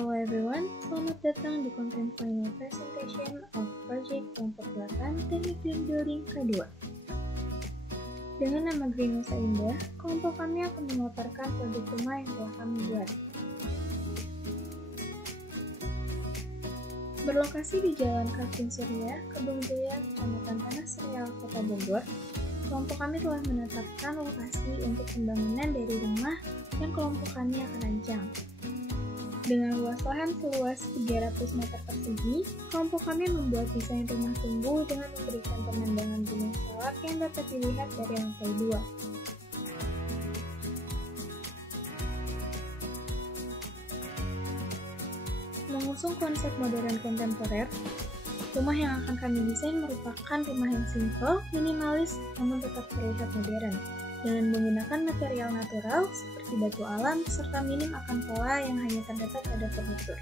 Hello everyone, selamat datang di konten final presentation of Project Kelompok 8 Teknik Green Building K2. Dengan nama Green Nusa Indah, kelompok kami akan memaparkan proyek rumah yang telah kami buat. Berlokasi di Jalan Kartini Surya, Kebun Jaya, Kecamatan Tanah Serial, Kota Bogor, kelompok kami telah menetapkan lokasi untuk pembangunan dari rumah yang kelompok kami akan rancang. Dengan luas lahan seluas 300 meter persegi, kelompok kami membuat desain rumah tumbuh dengan memberikan pemandangan gunung salak yang dapat dilihat dari lantai 2. Mengusung konsep modern kontemporer, rumah yang akan kami desain merupakan rumah yang simple, minimalis, namun tetap terlihat modern, dengan menggunakan material natural seperti batu alam serta minim akan pola yang hanya terdapat pada furnitur.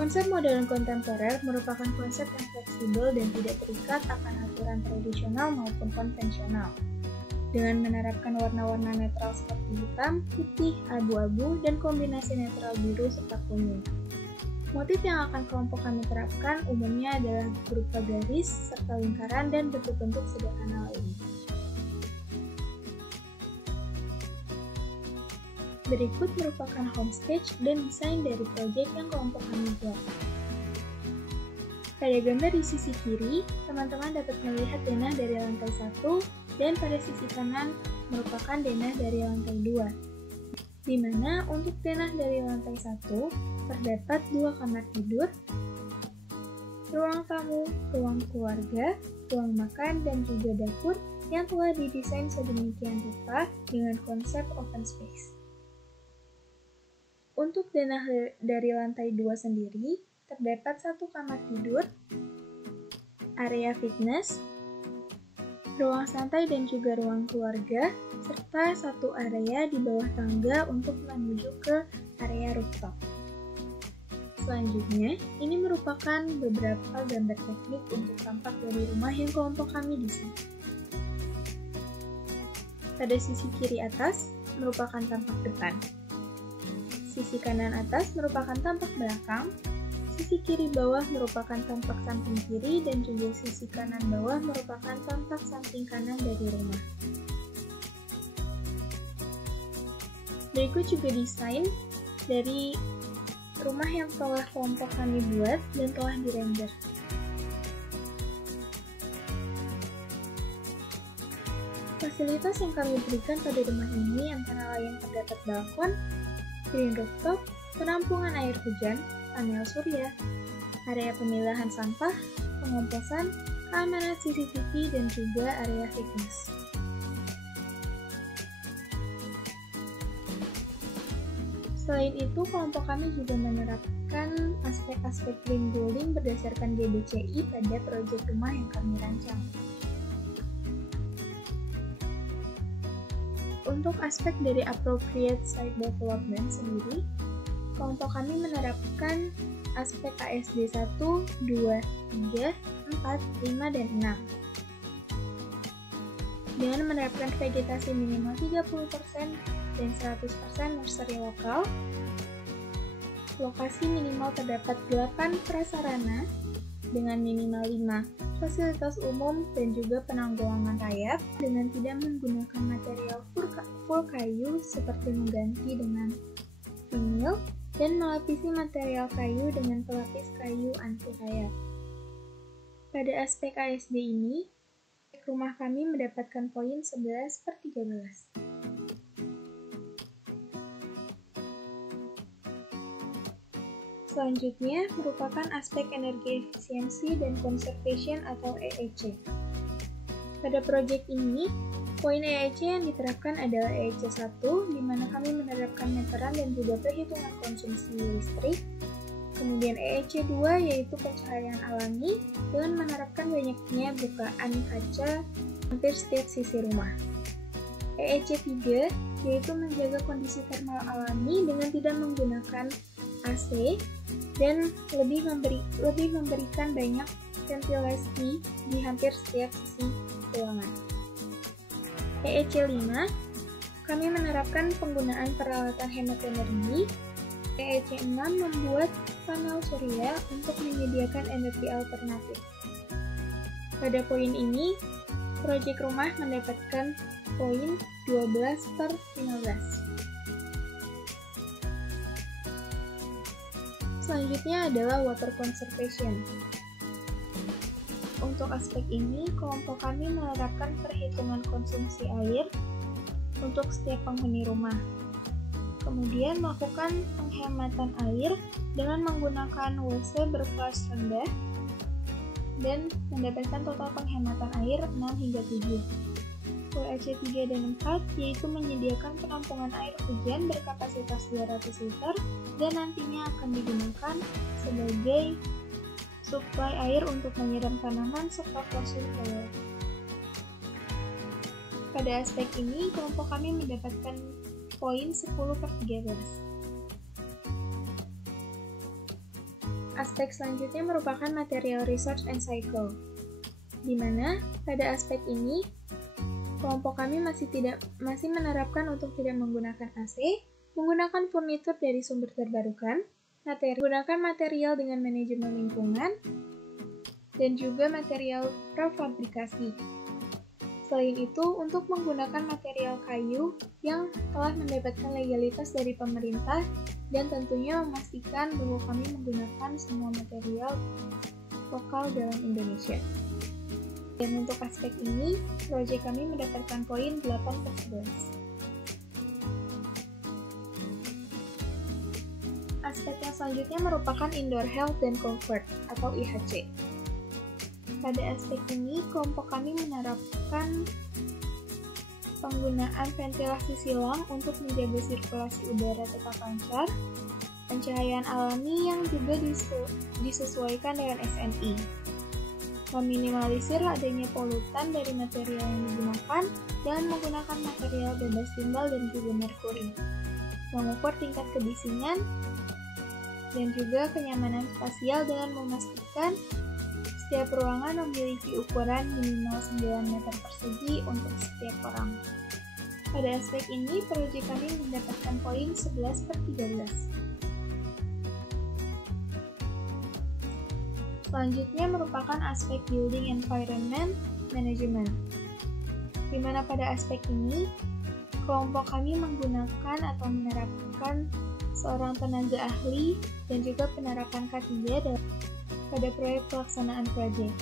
Konsep modern kontemporer merupakan konsep yang fleksibel dan tidak terikat akan aturan tradisional maupun konvensional, dengan menerapkan warna-warna netral seperti hitam, putih, abu-abu, dan kombinasi netral biru serta kuning. Motif yang akan kelompok kami terapkan umumnya adalah berupa garis, serta lingkaran, dan bentuk-bentuk sederhana lainnya. Berikut merupakan home sketch dan desain dari proyek yang kelompok kami buat. Pada gambar di sisi kiri, teman-teman dapat melihat denah dari lantai 1, dan pada sisi kanan merupakan denah dari lantai 2. Di mana untuk denah dari lantai 1 terdapat 2 kamar tidur, ruang tamu, ruang keluarga, ruang makan, dan juga dapur yang telah didesain sedemikian rupa dengan konsep open space. Untuk denah dari lantai 2 sendiri, terdapat 1 kamar tidur, area fitness, ruang santai dan juga ruang keluarga, serta 1 area di bawah tangga untuk menuju ke area rooftop. Selanjutnya, ini merupakan beberapa gambar teknik untuk tampak dari rumah yang kelompok kami desain. Pada sisi kiri atas, merupakan tampak depan. Sisi kanan atas merupakan tampak belakang, sisi kiri bawah merupakan tampak samping kiri, dan juga sisi kanan bawah merupakan tampak samping kanan dari rumah. Berikut juga desain dari rumah yang telah kelompok kami buat dan telah dirender. Fasilitas yang kami berikan pada rumah ini antara lain terdapat balkon, green rooftop, penampungan air hujan, panel surya, area pemilahan sampah, pengomposan, keamanan CCTV, dan juga area fitness. Selain itu, kelompok kami juga menerapkan aspek-aspek green building berdasarkan GBCI pada proyek rumah yang kami rancang. Untuk aspek dari appropriate site development sendiri, kelompok kami menerapkan aspek ASD 1, 2, 3, 4, 5, dan 6. Dengan menerapkan vegetasi minimal 30% dan 100% nursery lokal, lokasi minimal terdapat 8 prasarana dengan minimal 5 fasilitas umum dan juga penanggulangan rayap dengan tidak menggunakan material full kayu seperti mengganti dengan vinil dan melapisi material kayu dengan pelapis kayu anti rayap. Pada aspek ASD ini, rumah kami mendapatkan poin 11/13. Selanjutnya merupakan aspek energi efisiensi dan conservation atau EEC. Pada proyek ini, poin EEC yang diterapkan adalah EEC 1, di mana kami menerapkan meteran dan juga perhitungan konsumsi listrik. Kemudian EEC 2 yaitu pencahayaan alami dengan menerapkan banyaknya bukaan kaca hampir setiap sisi rumah. EEC 3 yaitu menjaga kondisi termal alami dengan tidak menggunakan AC dan lebih memberikan banyak ventilasi di hampir setiap sisi ruangan. EEC 5, kami menerapkan penggunaan peralatan hemat energi EEC 6 membuat panel surya untuk menyediakan energi alternatif. Pada poin ini, proyek rumah mendapatkan poin 12/15. Selanjutnya adalah water conservation. Untuk aspek ini, kelompok kami menerapkan perhitungan konsumsi air untuk setiap penghuni rumah. Kemudian melakukan penghematan air dengan menggunakan WC berkelas rendah dan mendapatkan total penghematan air 6 hingga 7. WEC 3 dan 4 yaitu menyediakan penampungan air hujan berkapasitas 200 liter dan nantinya akan digunakan sebagai suplai air untuk menyiram tanaman serta fosil fuel. Pada aspek ini, kelompok kami mendapatkan poin 10/13. Aspek selanjutnya merupakan material research and cycle, di mana pada aspek ini kelompok kami masih menerapkan untuk tidak menggunakan AC, menggunakan furnitur dari sumber terbarukan, menggunakan material dengan manajemen lingkungan, dan juga material prefabrikasi. Selain itu, untuk menggunakan material kayu yang telah mendapatkan legalitas dari pemerintah dan tentunya memastikan bahwa kami menggunakan semua material lokal dalam Indonesia. Dan untuk aspek ini, proyek kami mendapatkan poin 8/11. Aspek yang selanjutnya merupakan indoor health dan comfort atau IHC. Pada aspek ini, kelompok kami menerapkan penggunaan ventilasi silang untuk menjaga sirkulasi udara tetap lancar, pencahayaan alami yang juga disesuaikan dengan SNI, meminimalisir adanya polutan dari material yang digunakan, dan menggunakan material bebas timbal dan juga merkuri, mengukur tingkat kebisingan, dan juga kenyamanan spasial dengan memastikan setiap ruangan memiliki ukuran minimal 9 meter persegi untuk setiap orang. Pada aspek ini, proyek kami mendapatkan poin 11/13. Selanjutnya merupakan aspek building environment management, di mana pada aspek ini, kelompok kami menggunakan atau menerapkan seorang tenaga ahli dan juga penerapan K3 pada proyek pelaksanaan proyek.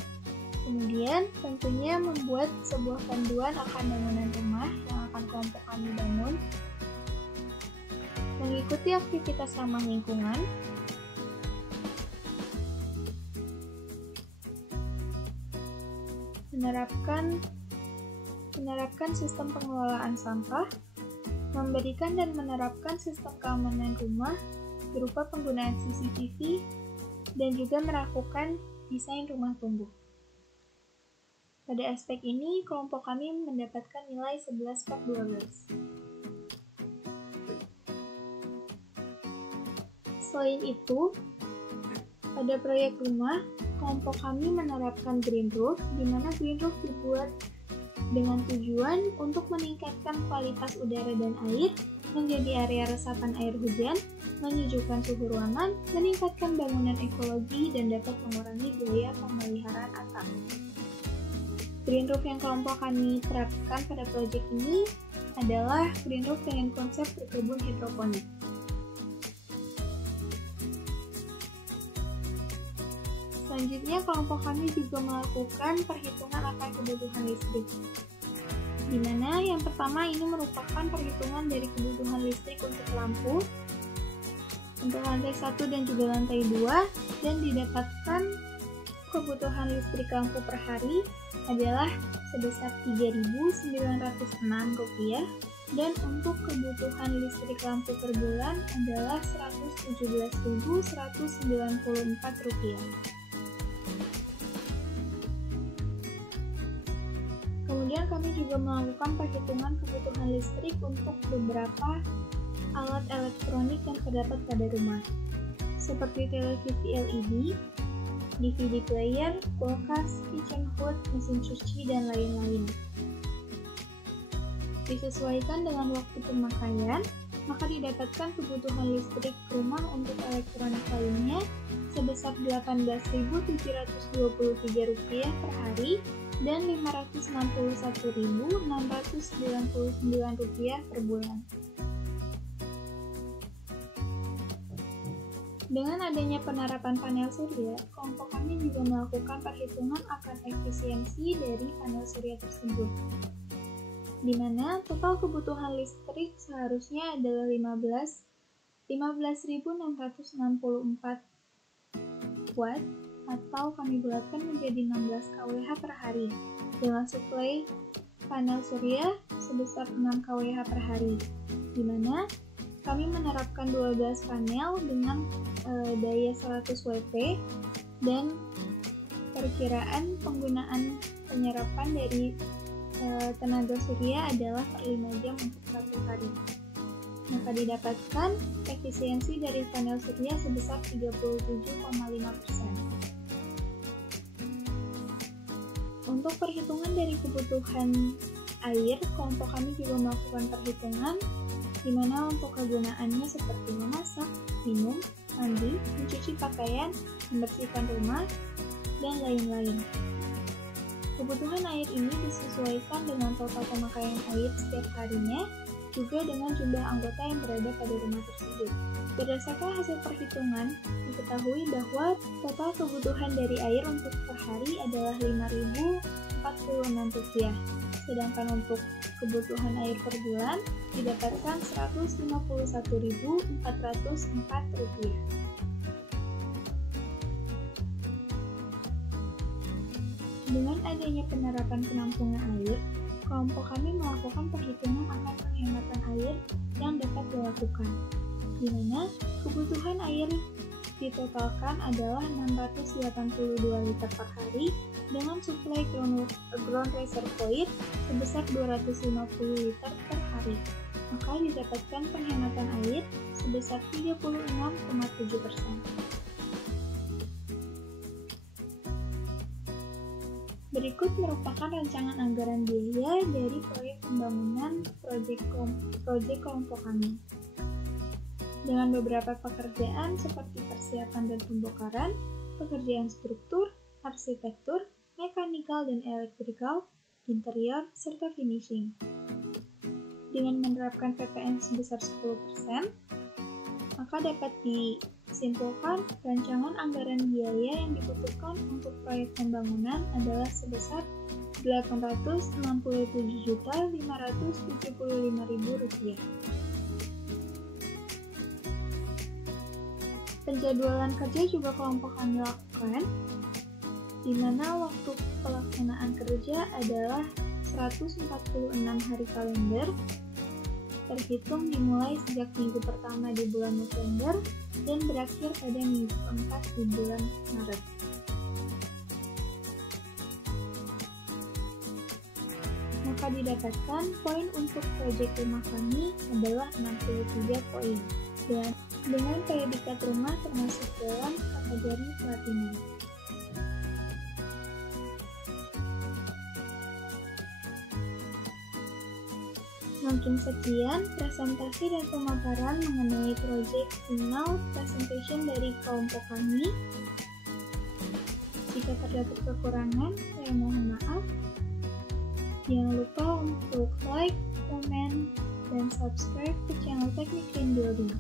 Kemudian tentunya membuat sebuah panduan akan bangunan rumah yang akan kelompok kami bangun, mengikuti aktivitas ramah lingkungan, menerapkan sistem pengelolaan sampah, memberikan dan menerapkan sistem keamanan rumah berupa penggunaan CCTV, dan juga melakukan desain rumah tumbuh. Pada aspek ini, kelompok kami mendapatkan nilai 11/12. Selain itu, pada proyek rumah, kelompok kami menerapkan green roof, di mana green roof dibuat dengan tujuan untuk meningkatkan kualitas udara dan air, menjadi area resapan air hujan, menyejukkan suhu ruangan, meningkatkan bangunan ekologi, dan dapat mengurangi biaya pemeliharaan atap. Green roof yang kelompok kami terapkan pada proyek ini adalah green roof dengan konsep berkebun hidroponik. Selanjutnya, kelompok kami juga melakukan perhitungan akan kebutuhan listrik, di mana yang pertama ini merupakan perhitungan dari kebutuhan listrik untuk lampu, untuk lantai 1 dan juga lantai 2, dan didapatkan kebutuhan listrik lampu per hari adalah sebesar Rp3.906, dan untuk kebutuhan listrik lampu per bulan adalah Rp117.194. Kemudian kami juga melakukan perhitungan kebutuhan listrik untuk beberapa alat elektronik yang terdapat pada rumah, seperti televisi LED, DVD player, kulkas, kitchen hood, mesin cuci, dan lain-lain. Disesuaikan dengan waktu pemakaian, maka didapatkan kebutuhan listrik rumah untuk elektronik lainnya sebesar Rp18.723 per hari dan Rp561.699 per bulan. Dengan adanya penerapan panel surya, kelompok kami juga melakukan perhitungan akan efisiensi dari panel surya tersebut, di mana total kebutuhan listrik seharusnya adalah 15.664 watt, atau kami bulatkan menjadi 16 kWh per hari, dengan suplai panel surya sebesar 6 kWh per hari, di mana kami menerapkan 12 panel dengan daya 100 WP dan perkiraan penggunaan penyerapan dari tenaga surya adalah per 5 jam untuk 1 hari. Maka didapatkan efisiensi dari panel surya sebesar 37,5%. Untuk perhitungan dari kebutuhan air, kelompok kami juga melakukan perhitungan di mana untuk kegunaannya seperti memasak, minum, mandi, mencuci pakaian, membersihkan rumah, dan lain-lain. Kebutuhan air ini disesuaikan dengan total pemakaian air setiap harinya, juga dengan jumlah anggota yang berada pada rumah tersebut. Berdasarkan hasil perhitungan, diketahui bahwa total kebutuhan dari air untuk per hari adalah Rp5.046, sedangkan untuk kebutuhan air per bulan didapatkan Rp151.404. Dengan adanya penerapan penampungan air, kelompok kami melakukan perhitungan akan penghematan air yang dapat dilakukan, di mana kebutuhan air ditotalkan adalah 682 liter per hari dengan suplai ground reservoir sebesar 250 liter per hari, maka didapatkan penghematan air sebesar 36,7%. Berikut merupakan rancangan anggaran biaya dari proyek pembangunan proyek kelompok kami. Dengan beberapa pekerjaan seperti persiapan dan pembongkaran, pekerjaan struktur, arsitektur, mekanikal dan elektrikal, interior, serta finishing. Dengan menerapkan PPN sebesar 10%, maka dapat disimpulkan rancangan anggaran biaya yang dibutuhkan untuk proyek pembangunan adalah sebesar Rp867.575.000. Penjadwalan kerja juga kelompok kami lakukan, di mana waktu pelaksanaan kerja adalah 146 hari kalender, terhitung dimulai sejak minggu pertama di bulan November dan berakhir pada minggu keempat di bulan Maret. Maka didapatkan poin untuk proyek rumah kami adalah 63 poin, dengan predikat rumah termasuk dalam kategori platinum. Mungkin sekian presentasi dan pemaparan mengenai proyek final presentation dari kelompok kami. Jika terdapat kekurangan, saya mohon maaf. Jangan lupa untuk like, comment, dan subscribe ke channel Teknik Green Building.